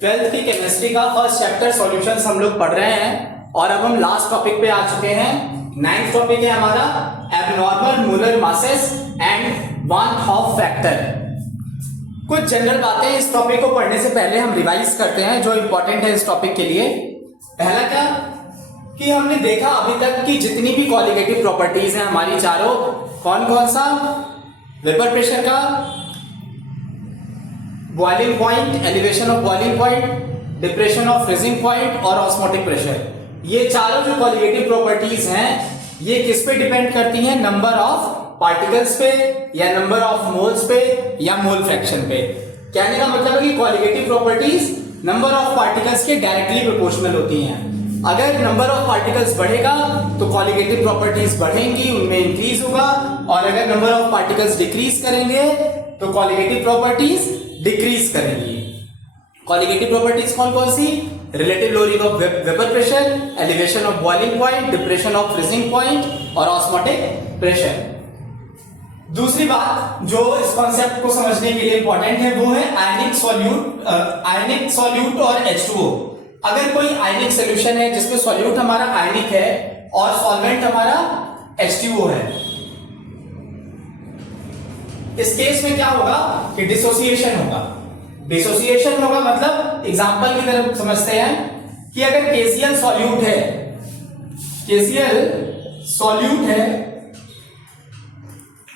Twelfth की chemistry का first chapter solutions हम लोग पढ़ रहे हैं और अब हम लास्ट टॉपिक पे आ चुके हैं। नाइन्थ टॉपिक है हमारा abnormal molar masses and one half factor. कुछ जनरल बातें इस टॉपिक को पढ़ने से पहले हम रिवाइज करते हैं जो इंपॉर्टेंट है इस टॉपिक के लिए। पहला क्या कि हमने देखा अभी तक कि जितनी भी क्वालिटेटिव प्रॉपर्टीज हैं हमारी चारों, कौन कौन सा, वेपर प्रेशर का, boiling point, elevation of boiling point, depression of freezing point और ऑस्मोटिक प्रेशर। ये चारों जो क्वालिटेटिव प्रॉपर्टीज हैं ये किस पे डिपेंड करती हैं? नंबर ऑफ पार्टिकल्स पे या नंबर ऑफ मोल्स पे या मोल फ्रैक्शन पे। कहने का मतलब है कि qualitative properties number of particles के डायरेक्टली प्रोपोर्शनल होती हैं। अगर नंबर ऑफ पार्टिकल्स बढ़ेगा तो क्वालिटेटिव प्रॉपर्टीज बढ़ेंगी, उनमें इंक्रीज होगा, और अगर नंबर ऑफ पार्टिकल्स डिक्रीज करेंगे तो क्वालिटेटिव प्रॉपर्टीज डिक्रीज करेंगी। क्वालिटेटिव प्रॉपर्टीज कौन कौन सी? Relative lowering of vapour pressure, elevation of boiling point, depression of freezing point और ऑस्मोटिक प्रेशर। दूसरी बात जो इस कॉन्सेप्ट को समझने के लिए इंपॉर्टेंट है वो है आयनिक सॉल्यूट और H2O। अगर कोई आयनिक सोल्यूशन है जिसमें सॉल्यूट हमारा आयनिक है और सॉल्वेंट हमारा H2O है, इस केस में क्या होगा कि डिसोसिएशन होगा। डिसोसिएशन होगा मतलब एग्जांपल की तरफ समझते हैं कि अगर KCl सॉल्यूट है, KCl सॉल्यूट है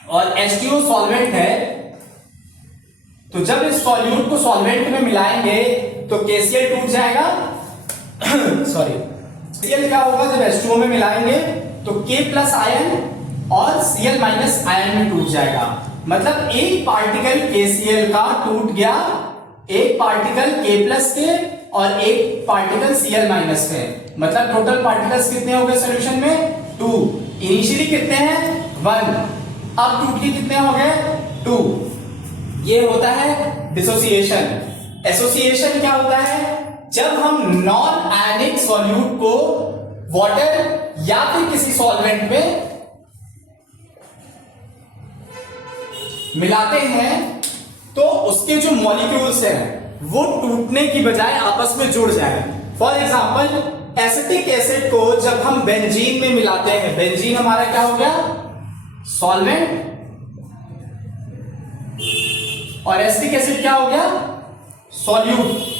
और H2O सॉल्वेंट है, तो जब इस सॉल्यूट को सॉल्वेंट में मिलाएंगे तो KCl टूट जाएगा। सॉरी, KCl क्या होगा जब H2O में मिलाएंगे तो K प्लस आयन और Cl माइनस आयन में टूट जाएगा। मतलब एक पार्टिकल KCl का टूट गया, एक पार्टिकल K प्लस के और एक पार्टिकल Cl माइनस के। मतलब टोटल पार्टिकल्स कितने हो गए सॉल्यूशन में? 2। इनिशियली कितने हैं? 1। अब टूट के कितने हो गए? 2। ये होता है डिसोसिएशन। एसोसिएशन क्या होता है? जब हम नॉन आयनिक सॉल्यूट को वाटर या फिर किसी सॉल्वेंट में मिलाते हैं तो उसके जो मॉलिक्यूल्स हैं वो टूटने की बजाय आपस में जुड़ जाए। फॉर एग्जांपल एसिटिक एसिड को जब हम बेंजीन में मिलाते हैं, बेंजीन हमारा क्या हो गया? सॉल्वेंट, और एसिटिक एसिड क्या हो गया? सॉल्यूट।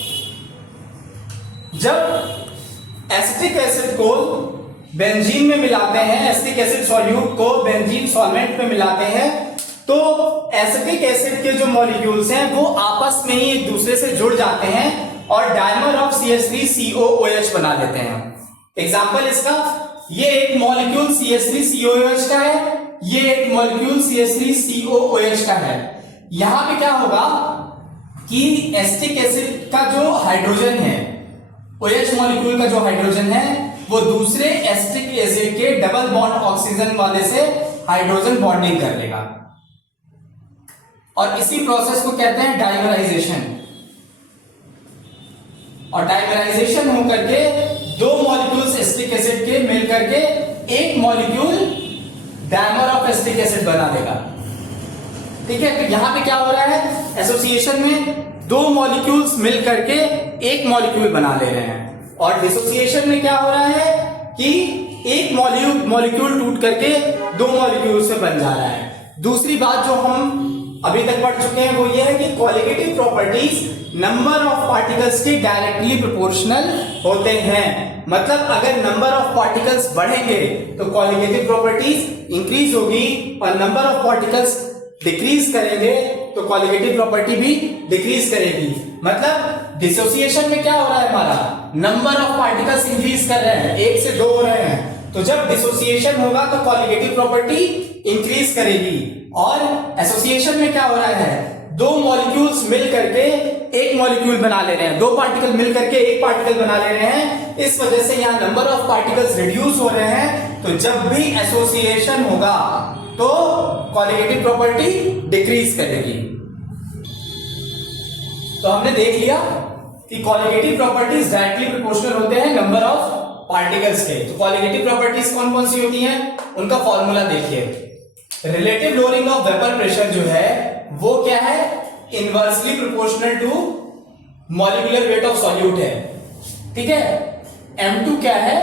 जब एसिटिक एसिड को बेंजीन में मिलाते हैं, एसिटिक एसिड सॉल्यूट को बेंजीन सॉल्वेंट में मिलाते हैं, तो एसिटिक एसिड के जो मॉलिक्यूल्स हैं वो आपस में ही एक दूसरे से जुड़ जाते हैं और डायमर ऑफ CH3COOH बना लेते हैं। एग्जांपल इसका, ये एक मॉलिक्यूल CH3COOH का है, ये एक मॉलिक्यूल CH3COOH का है। यहां पे क्या होगा कि एसिटिक एसिड का जो हाइड्रोजन है, OH मॉलिक्यूल का जो हाइड्रोजन है वो दूसरे एसिटिक एसिड के डबल बॉन्ड ऑक्सीजन वाले से हाइड्रोजन बॉन्डिंग कर लेगा, और इसी प्रोसेस को कहते हैं डाइमराइजेशन। और डाइमराइजेशन होकर के दो मॉलिक्यूल्स एसिटिक एसिड के मिलकर के एक molecule dimer of acetic acid बना देगा। ठीक है, तो यहां पे क्या हो रहा है? एसोसिएशन में दो मॉलिक्यूल्स मिलकर के एक मॉलिक्यूल बना ले रहे हैं, और डिसोसिएशन में क्या हो रहा है कि एक मॉलिक्यूल टूट करके दो मॉलिक्यूल से बन जा रहा है। दूसरी बात जो हम अभी तक पढ़ चुके हैं वो ये है कि qualitative properties number of particles के डायरेक्टली प्रोपोर्शनल होते हैं। मतलब अगर नंबर ऑफ पार्टिकल्स बढ़ेंगे तो क्वालिटेटिव प्रॉपर्टीज इंक्रीज होगी, और नंबर ऑफ पार्टिकल्स डिक्रीज करेंगे तो क्वालिटेटिव प्रॉपर्टी भी डिक्रीज करेगी। मतलब डिसोसिएशन में क्या हो रहा है? हमारा नंबर ऑफ पार्टिकल्स इंक्रीज कर रहे हैं, 1 से 2 हो रहे हैं, तो जब डिसोसिएशन होगा तो क्वालिटेटिव प्रॉपर्टी इंक्रीज करेगी। और एसोसिएशन में क्या हो रहा है? दो मॉलिक्यूल्स मिल करके एक मॉलिक्यूल बना ले रहे हैं, दो पार्टिकल मिल करके एक पार्टिकल बना ले रहे हैं, इस वजह से यहां नंबर ऑफ पार्टिकल्स रिड्यूस हो रहे हैं। तो जब भी एसोसिएशन होगा तो क्वालिटेटिव प्रॉपर्टी डिक्रीज करेगी। तो हमने देख लिया कि क्वालिटेटिव प्रॉपर्टीज डायरेक्टली प्रोपोर्शनल होते हैं नंबर ऑफ पार्टिकल्स के। तो क्वालिटेटिव प्रॉपर्टीज कौन कौन सी होती हैं उनका फॉर्मूला देखिए। Relative lowering of vapour pressure जो है वो क्या है? Inversely proportional to molecular weight of solute है, ठीक है। m2 क्या है,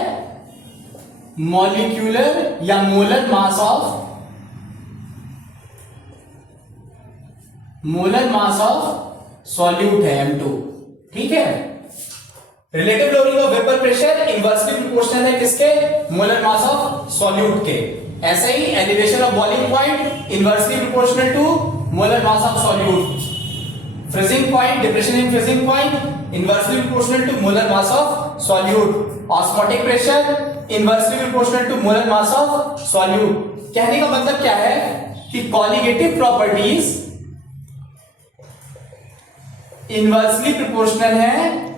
मॉलिक्यूलर या मोलर मास ऑफ सॉल्यूट है m2, ठीक है। Relative lowering of vapour pressure inversely proportional है किसके, मोलर मास ऑफ सॉल्यूट के। ऐसे ही elevation of boiling point inversely proportional to molar mass of solute. Freezing point, depression in freezing point inversely proportional to molar mass of solute. Osmotic pressure inversely proportional to molar mass of solute. कहने का मतलब क्या है कि colligative properties inversely proportional है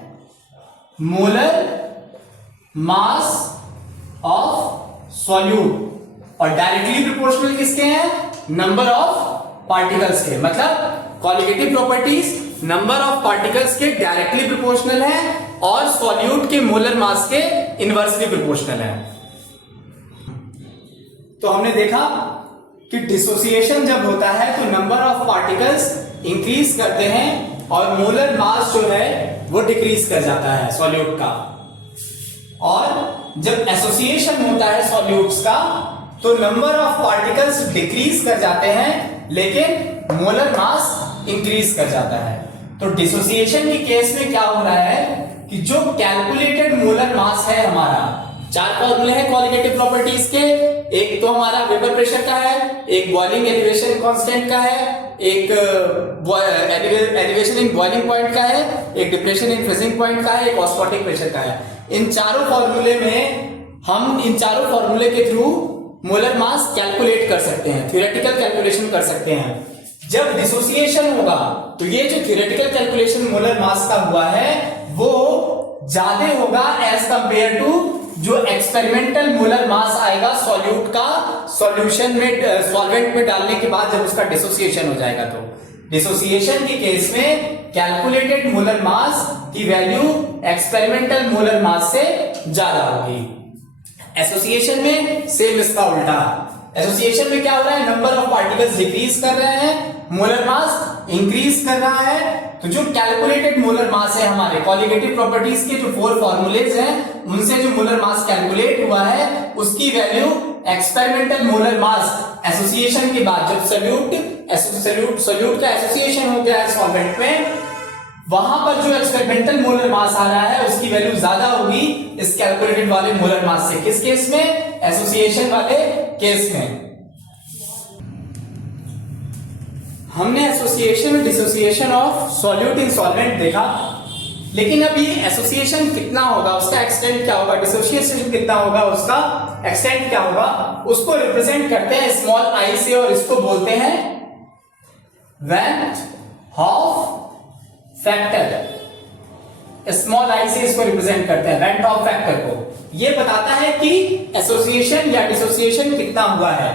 molar mass of solute और directly proportional किसके हैं, नंबर ऑफ पार्टिकल्स के। मतलब colligative properties number of particles के डायरेक्टली प्रोपोर्शनल है और सॉल्यूट के मोलर मास के इनवर्सली प्रोपोर्शनल है। तो हमने देखा कि डिसोसिएशन जब होता है तो नंबर ऑफ पार्टिकल्स इंक्रीज करते हैं और मोलर मास जो है वो डिक्रीज कर जाता है सॉल्यूट का। और जब एसोसिएशन होता है सॉल्यूट्स का तो नंबर ऑफ पार्टिकल्स डिक्रीज कर जाते हैं लेकिन मोलर मास इंक्रीज कर जाता है। तो डिसोसिएशन के केस में क्या हो रहा है कि जो कैलकुलेटेड मोलर मास है हमारा, चार फॉर्मूले हैं क्वालिटेटिव प्रॉपर्टीज के, एक तो हमारा वेपर प्रेशर का है, एक बॉइलिंग एलिवेशन कांस्टेंट का है, एक एलिवेशन इन बॉइलिंग पॉइंट का है, एक डिप्रेशन इन फ्रीजिंग पॉइंट का है, एक ऑस्मोटिक प्रेशर का है। इन चारों फॉर्मूले में हम इन चारों फॉर्मूले के थ्रू मोलर मास कैलकुलेट कर सकते हैं, थ्योरेटिकल कैलकुलेशन कर सकते हैं। जब डिसोसिएशन होगा तो ये जो थ्योरेटिकल कैलकुलेशन मोलर मास का हुआ है वो ज्यादा होगा एज कंपेयर टू जो एक्सपेरिमेंटल मोलर मास आएगा सॉल्यूट का सॉल्यूशन में सॉल्वेंट में डालने के बाद जब उसका डिसोसिएशन हो जाएगा। तो डिसोसिएशन के केस में कैलकुलेटेड मोलर मास की वैल्यू एक्सपेरिमेंटल मोलर मास से ज्यादा होगी। एसोसिएशन में सेम इसका उल्टा। एसोसिएशन में क्या हो रहा है, नंबर ऑफ पार्टिकल्स डिक्रीज कर रहे हैं, मोलर मास इंक्रीज कर रहा है। तो जो कैलकुलेटेड मोलर मास है हमारे कॉलिगेटिव प्रॉपर्टीज के जो 4 फॉर्मूलेज हैं उनसे जो मोलर मास कैलकुलेट हुआ है उसकी value experimental molar mass association के बाद जब सॉल्यूट का एसोसिएशन हो गया है सॉल्वेंट में, वहां पर जो एक्सपेरिमेंटल मोलर मास आ रहा है उसकी वैल्यू ज्यादा होगी इस कैलकुलेटेड वाले मोलर मास से। किस केस में, एसोसिएशन वाले केस में। हमने एसोसिएशन और dissociation of solute in solvent देखा, लेकिन अब ये एसोसिएशन कितना होगा, उसका एक्सटेंट क्या होगा, डिसोसिएशन कितना होगा, उसका एक्सटेंट क्या होगा, उसको रिप्रेजेंट करते हैं स्मॉल आई से और इसको बोलते हैं went half factor. Small I से इसको रिप्रेजेंट करते हैं वेंट हॉफ फैक्टर को। ये बताता है कि एसोसिएशन या डिसोसिएशन कितना हुआ है।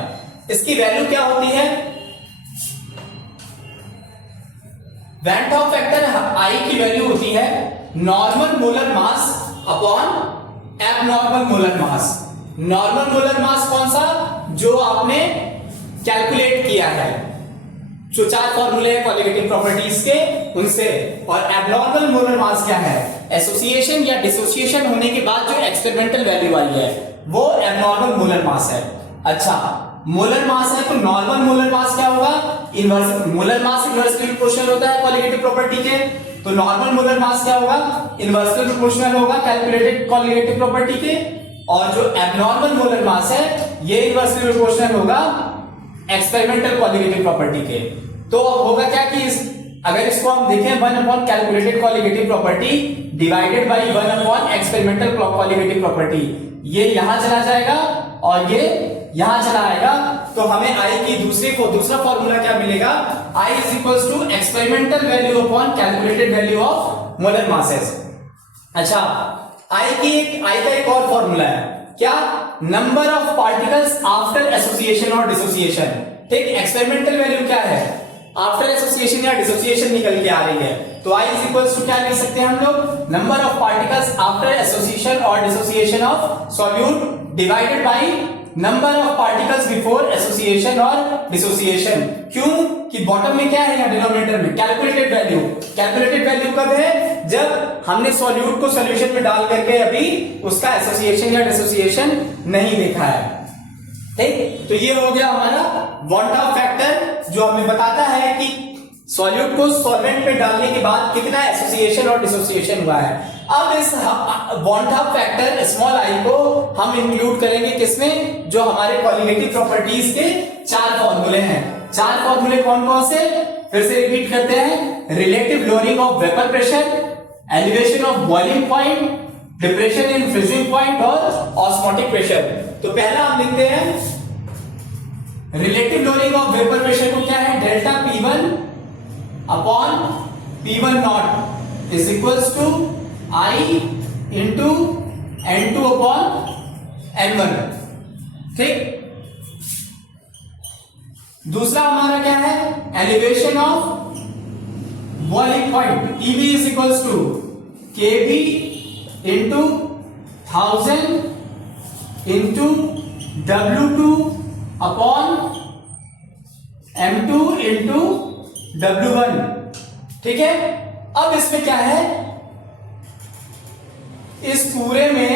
इसकी वैल्यू क्या होती है, वेंट हॉफ फैक्टर आई की वैल्यू होती है normal molar mass upon abnormal molar mass. Normal molar mass कौन सा, जो आपने कैलकुलेट किया है, जो 4 फॉर्मूले हैं कॉलिगेटिव प्रॉपर्टीज के उनसे। और एबनॉर्मल मोलर मास क्या है, एसोसिएशन या डिसोसिएशन होने के बाद जो एक्सपेरिमेंटल वैल्यू आई है वो एबनॉर्मल मोलर मास है। अच्छा, मोलर मास है तो नॉर्मल मोलर मास क्या होगा, inverse molar mass inversely proportional होता है कॉलिगेटिव प्रॉपर्टी के। तो नॉर्मल मोलर मास क्या होगा, इनवर्सली प्रोपोर्शनल होगा कैलकुलेटेड कॉलिगेटिव प्रॉपर्टी के। और जो एबनॉर्मल मोलर मास है ये इनवर्सली प्रोपोर्शनल होगा एक्सपेरिमेंटल कॉलिगेटिव प्रॉपर्टी के। तो अब होगा क्या कि अगर इसको हम देखें 1 upon calculated colligative property divided by 1 upon experimental colligative property, ये यहां चला जाएगा और ये यहां चला आएगा। तो हमें आई की दूसरा फॉर्मूला क्या मिलेगा, i is equals to experimental value upon calculated value of molar masses. अच्छा, आई का एक और फॉर्मूला है क्या, number of particles after association और डिसोसिएशन। ठीक, एक्सपेरिमेंटल वैल्यू क्या है, आफ्टर एसोसिएशन या डिसोसिएशन निकल के आ रही है। तो आई इज इक्वल्स टू क्या लिख सकते हैं हम लोग, number of particles after association और dissociation of solute divided by number of particles before association और डिसोसिएशन। क्यों कि बॉटम में क्या है, या डिनोमिनेटर में कैलकुलेटेड वैल्यू। कैलकुलेटेड वैल्यू कब है, जब हमने सॉल्यूट को सॉल्यूशन में डाल करके अभी उसका एसोसिएशन या डिसोसिएशन नहीं देखा है। ठीक, तो ये हो गया हमारा वॉन टॉप फैक्टर, जो हमें बताता है कि सॉल्यूट को सॉल्वेंट में डालने के बाद कितना एसोसिएशन और डिसोसिएशन हुआ है। अब इस bond top factor small I को हम इंक्लूड करेंगे किसमें, जो हमारे कोलिगेटिव प्रॉपर्टीज के 4 फॉर्मूले हैं। 4 फॉर्मूले कौन कौन से, फिर से रिपीट करते हैं। Relative lowering of vapour pressure, elevation of boiling point, depression in freezing point और ऑस्मोटिक प्रेशर। तो पहला हम लिखते हैं relative lowering of vapour pressure को क्या है, delta P1 upon P1 not is equals to I into N2 upon N1। ठीक, दूसरा हमारा क्या है, elevation of boiling point, EB is equals to KB into 1000 into W2 upon M2 into W1। ठीक है, अब इसमें क्या है, इस पूरे में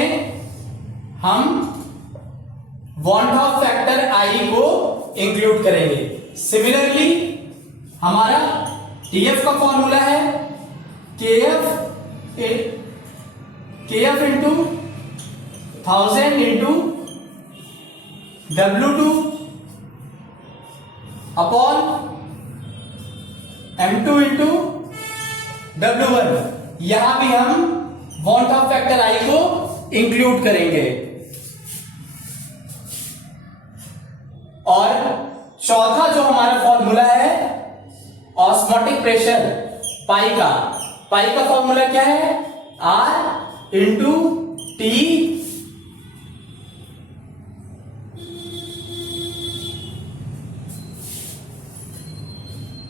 हम वॉन टॉप फैक्टर I को इंक्लूड करेंगे। सिमिलरली हमारा TF का फॉर्मूला है KF into 1000 into W2 upon M2 into W1। यहां भी हम वॉन टॉप फैक्टर I को इंक्लूड करेंगे। और चौथा जो हमारा फॉर्मूला है ऑस्मोटिक प्रेशर पाई का फॉर्मूला क्या है, R into T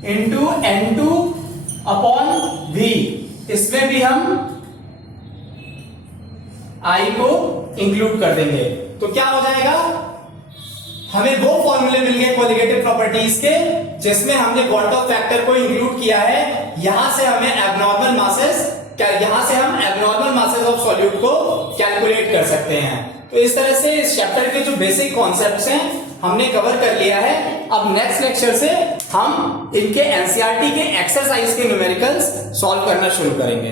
into N2 upon V। इसमें भी हम I को इंक्लूड कर देंगे। तो क्या हो जाएगा, हमें वो फॉर्मूले मिल गए कोलिगेटिव प्रॉपर्टीज के जिसमें हमने वॉन टॉप फैक्टर को इंक्लूड किया है। यहां से हम एब्नॉर्मल मासेस ऑफ सॉल्यूट को कैलकुलेट कर सकते हैं। तो इस तरह से इस चैप्टर के जो बेसिक कॉन्सेप्ट्स हैं हमने कवर कर लिया है। अब नेक्स्ट लेक्चर से हम इनके एनसीईआरटी के एक्सरसाइज के न्यूमेरिकल्स सॉल्व करना शुरू करेंगे।